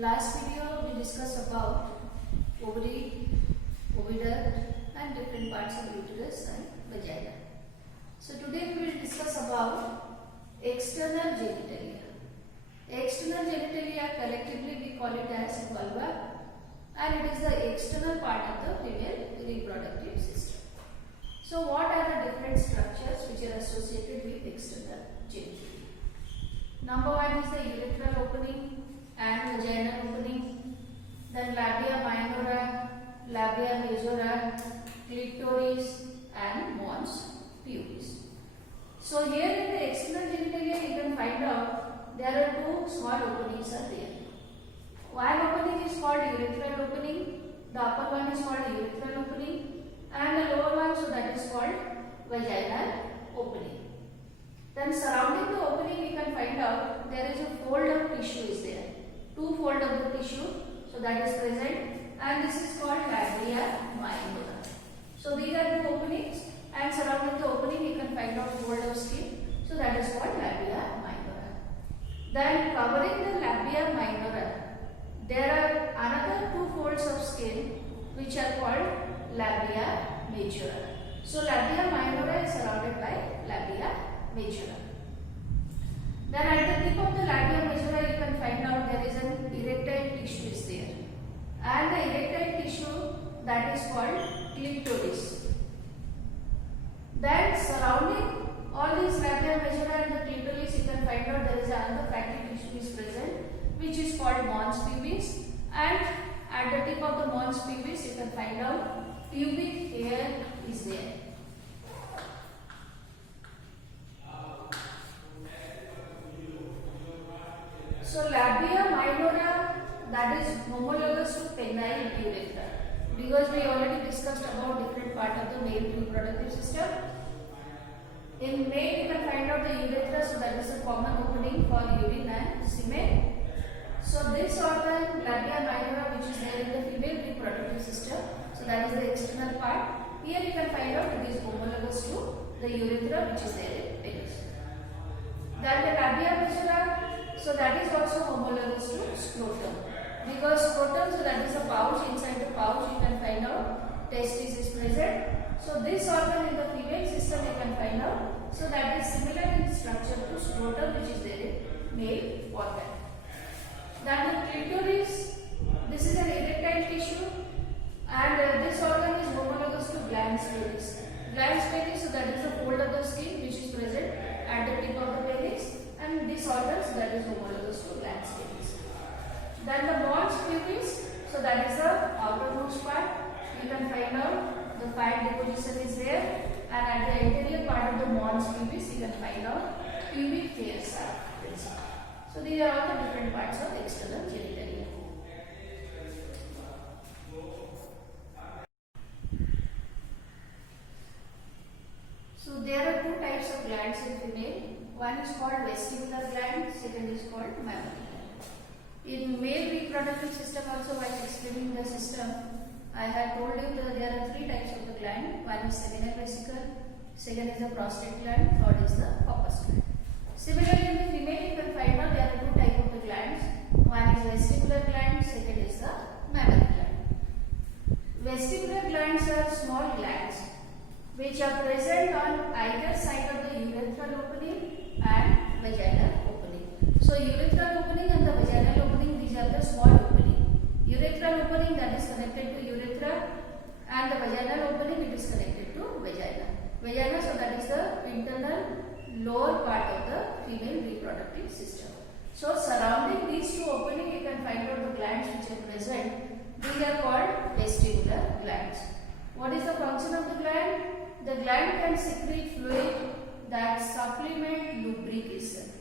last video we discussed about ovary, oviduct and different parts of uterus and vagina. So today we will discuss about external genitalia. External genitalia collectively we call it as vulva, and it is the external part of the female reproductive system. So what are the different structures which are associated with external genitalia? Number one is the urethral opening and vaginal opening, then labia minora, labia majora, clitoris and mons pubis. So here in the external genitalia you can find out there are two small openings are there. One opening is called urethral opening, the upper one is called urethral opening and the lower one, so that is called vaginal opening. Then surrounding the opening we can find out there is a fold of tissue is there. Two fold of the tissue, so that is present, and this is called labia minora. So these are two openings, and surrounding the opening you can find out fold of skin, so that is called labia minora. Then covering the labia minora, there are another two folds of skin which are called labia majora. So labia minora is surrounded by labia majora. Then at the tip of the labia majora you can find out there is an erectile tissue is there, and the erectile tissue that is called clitoris. Then surrounding all these labia majora and the clitoris you can find out there is another fatty tissue is present which is called mons pubis, and at the tip of the mons pubis you can find out pubic hair is there. So labia minora, that is homologous to penile urethra, because we already discussed about different part of the male reproductive system. In male you can find out the urethra, so that is a common opening for urine and semen. So this organ labia minora which is there in the female reproductive system, so that is the external part. Here you can find out it is homologous to the urethra which is there in penis. Then the labia majora, so that is also homologous to scrotum, because scrotum, so that is a pouch, inside the pouch you can find out testis is present. So this organ in the female system you can find out, so that is similar in structure to scrotum which is there in male organ. Then the clitoris, this is an erectile tissue, and this organ is homologous to glans penis. Glans penis, so that is a fold of the skin which is present at the tip of the penis, and this organ, so that is homologous to glans penis. Then the mons pubis, so that is the outermost part. You can find out the fat deposition is there, and at the anterior part of the mons pubis you can find out pubic hairs are present. So these are all the different parts of external genitalia. So there are two types of glands in female. One is called vestibular gland, second is called mammary gland. In male reproductive system also, while explaining the system, I have told you that there are three types of the gland. One is seminal vesicle, second is the prostate gland, third is the corpus gland. Similarly, in the female you can find out there are two types of the glands. One is vestibular gland, second is the mammary gland. Vestibular glands are small glands which are present on either side of the urethral opening and vaginal opening. So urethral opening and the vaginal opening, these are the small opening. Urethral opening, that is connected to urethra, and the vaginal opening, it is connected to vagina. Vagina, so that is the internal lower part of the female reproductive system. So surrounding these two openings you can find out the glands which are present. These are called vestibular glands. What is the function of the gland? The gland can secrete fluid that supplement lubrication.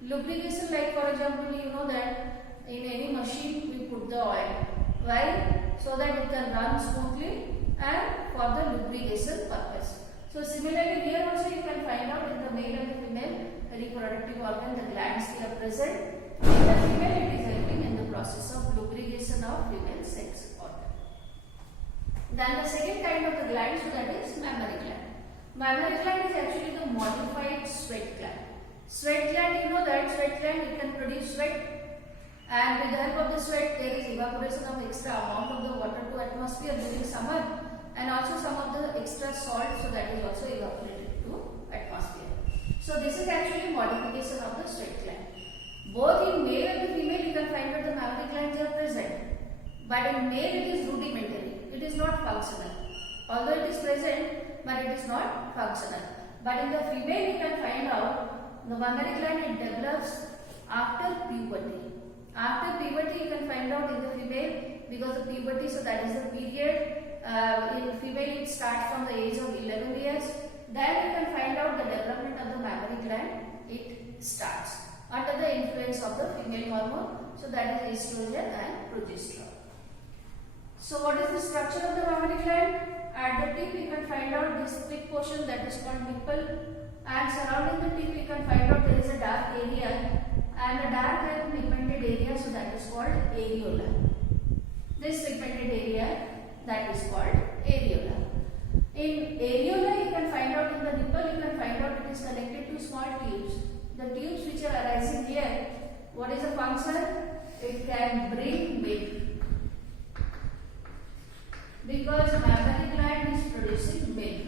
Lubrication, like for example, you know that in any machine we put the oil. Why? So that it can run smoothly and for the lubrication purpose. So similarly here also you can find out in the male and the female reproductive organ the glands they are present. In the female it is helping in the process of lubrication of female sex organ. Then the second kind of the gland, so that is mammary gland. Mammary gland is actually the modified sweat gland. Sweat gland, you know that sweat gland it can produce sweat, and with the help of the sweat there is evaporation of extra amount of the water to atmosphere during summer, and also some of the extra salt, so that is also evaporated to atmosphere. So this is actually modification of the sweat gland. Both in male and the female you can find that the mammary glands are present, but in male it is rudimentary, it is not functional. Although it is present, but it is not functional. But in the female you can find out the mammary gland it develops after puberty. After puberty you can find out in the female, because the puberty, so that is the period. In female it starts from the age of 11 years. Then you can find out the development of the mammary gland. It starts under the influence of the female hormone, so that is estrogen and progesterone. So what is the structure of the mammary gland? At the tip you can find out this thick portion, that is called nipple, and surrounding the tip you can find out there is a dark area, and a dark and pigmented area, so that is called areola. This pigmented area, that is called areola. In areola you can find out, in the nipple you can find out it is connected to small tubes. The tubes which are arising here, what is the function? It can bring milk, because mammary gland is producing milk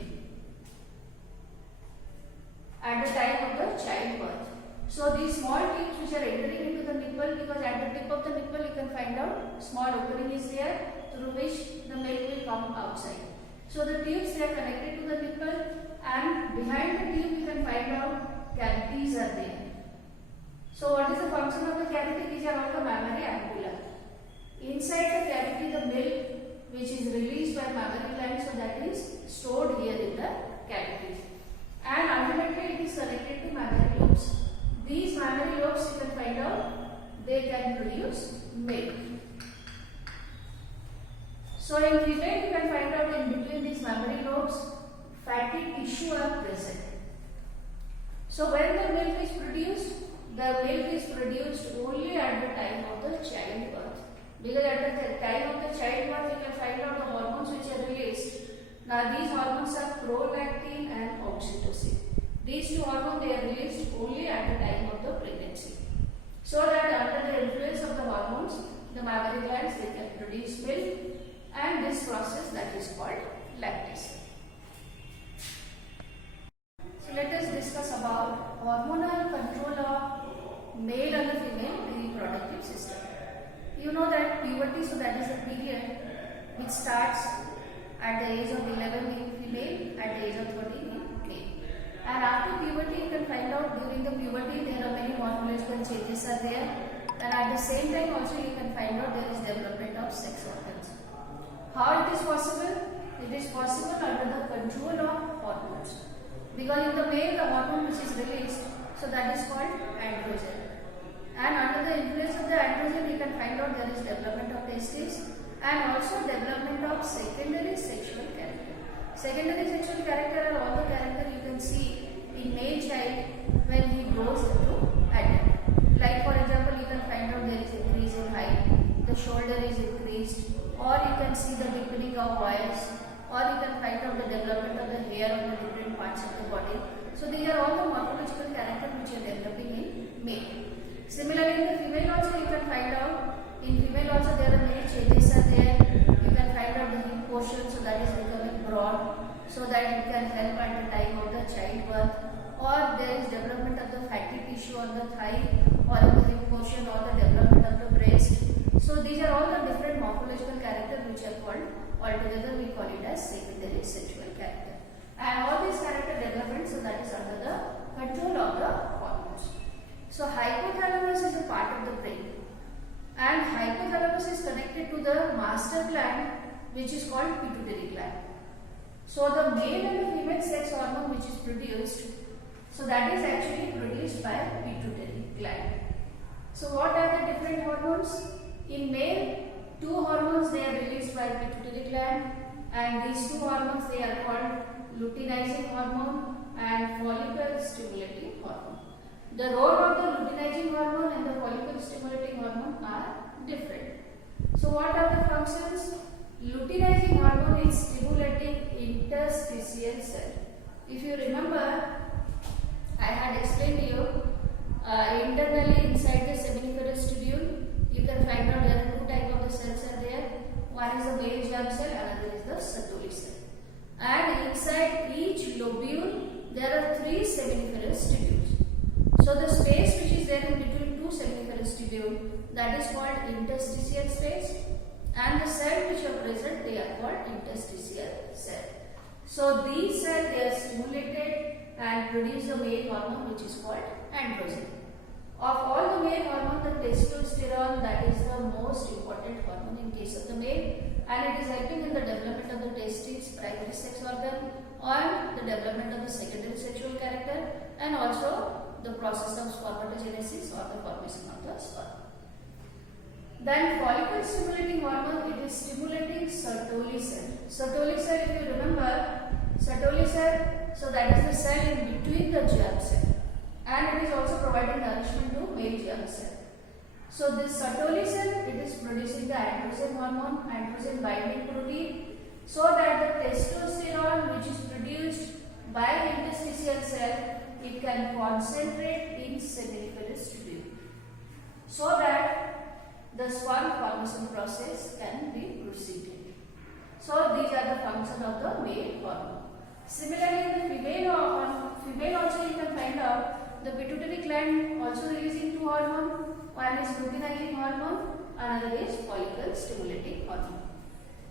at the time of the childbirth. So these small tubes which are entering into the nipple, because at the tip of the nipple you can find out small opening is there through which the milk will come outside. So the tubes, they are connected to the nipple, and behind the tube you can find out cavities are there. So what is the function of the cavity? These are all the mammary ampulla. Inside the cavity the milk which is released by mammary gland, so that is stored here in the cavity, and ultimately it is connected to mammary lobes. These mammary lobes you can find out they can produce milk. So in female you can find out in between these mammary lobes fatty tissue are present. So when the milk is produced, the milk is produced only at the time of the childbirth, because at the time of the childbirth you can find out the hormones which are released. Now these hormones are prolactin and oxytocin. These two hormones, they are released only at the time of the pregnancy, so that under the influence of the hormones the mammary glands they can produce milk, and this process that is called lactation. So let us discuss about hormonal control of male and female reproductive system. You know that puberty, so that is the period which starts at the age of 11 in female, at the age of 13 in male. And after puberty you can find out during the puberty there are many morphological changes are there, and at the same time also you can find out there is development of sex organs. How it is possible? It is possible under the control of hormones, because in the male the hormone which is released, so that is called androgen, and under the influence of the androgen you can find out there is development of testes, and also development of secondary sexual character. Secondary sexual character are all the character you can see in male child when he grows into adult. Like for example you can find out there is increase in height, the shoulder is increased, or you can see the deepening of voice, or you can find out the development of the hair on the different parts of the body. So these are all the morphological characters which are developing in male. Similarly in the female also you can find out, in female also there are many changes are there. You can find out the hip portion, so that is becoming broad, so that it can help at the time of the childbirth, or there is development of the fatty tissue on the thigh or on the hip portion, or the development of the breast. So these are all the different morphological characters which are called, altogether we call it as secondary sexual character. And all these character development, so that is under the control of the hormones. So hypothalamus is a part of the brain, and hypothalamus is connected to the master gland which is called pituitary gland. So the male and the female sex hormone which is produced, so that is actually produced by pituitary gland. So what are the different hormones? In male, two hormones they are released by pituitary gland, and these two hormones they are called luteinizing hormone and follicle stimulating hormone. The role of the luteinizing hormone and the follicle stimulating hormone are different. So what are the functions? Luteinizing hormone is stimulating interstitial cell. If you remember, I had explained to you internally inside the seminiferous tubule you we can find out there are two types of the cells are there. One is the male germ cell, another is the Sertoli cell. And inside each lobule there are three seminiferous tubules. So the space which is there in between two seminiferous tubules, that is called interstitial space, and the cell which are present, they are called interstitial cell. So these cells, they are stimulated and produce the male hormone which is called androgen. Of all the male hormone, the testosterone, that is the most important hormone in case of the male, and it is helping in the development of the testes, primary sex organ, and the development of the secondary sexual character, and also the process of spermatogenesis or the formation of the sperm. Then follicle stimulating hormone, it is stimulating Sertoli cell. Sertoli cell, if you remember, Sertoli cell, so that is the cell in between the germ cell, and it is also providing nourishment to male germ cell. So this Sertoli cell, it is producing the androgen hormone, androgen binding protein, so that the testosterone which is produced by the interstitial cell, it can concentrate in seminiferous tubule, so that the sperm formation process can be proceeded. So these are the functions of the male hormone. Similarly, in the female also you can find out the pituitary gland also releasing two hormones. One is luteinizing hormone, another is follicle stimulating hormone.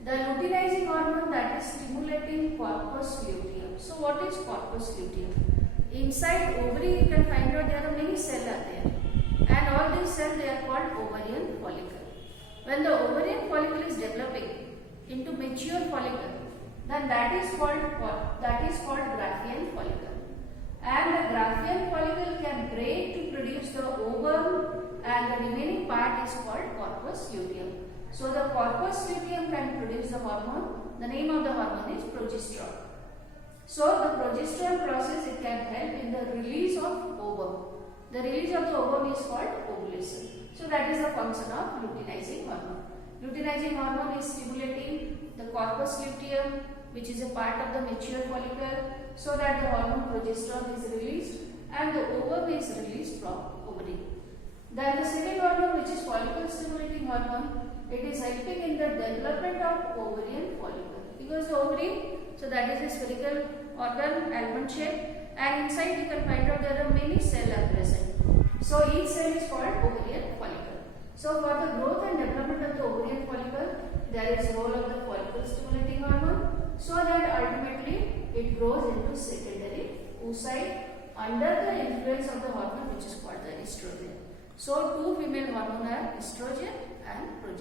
The luteinizing hormone, that is stimulating corpus luteum. So what is corpus luteum? Inside ovary you can find out there are many cells are there, and all these cells, they are called ovarian follicle. When the ovarian follicle is developing into mature follicle, then that is called what? That is called Graafian follicle. And the Graafian follicle can break to produce the ovum, and the remaining part is called corpus luteum. So the corpus luteum can produce the hormone. The name of the hormone is progesterone. So the progesterone process, it can help in the release of ovum. The release of the ovum is called ovulation. So that is the function of luteinizing hormone. Luteinizing hormone is stimulating the corpus luteum, which is a part of the mature follicle, so that the hormone progesterone is released and the ovum is released from ovary. Then the second hormone, which is follicle stimulating hormone, it is helping in the development of ovarian follicle, because the ovary, so that is a spherical organ, almond shape, and inside you can find out there are many cells are present. So each cell is called ovarian follicle. So for the growth and development of the ovarian follicle, there is role of the follicle stimulating hormone, so that ultimately it grows into secondary oocyte under the influence of the hormone which is called the estrogen. So two female hormones are estrogen and progesterone.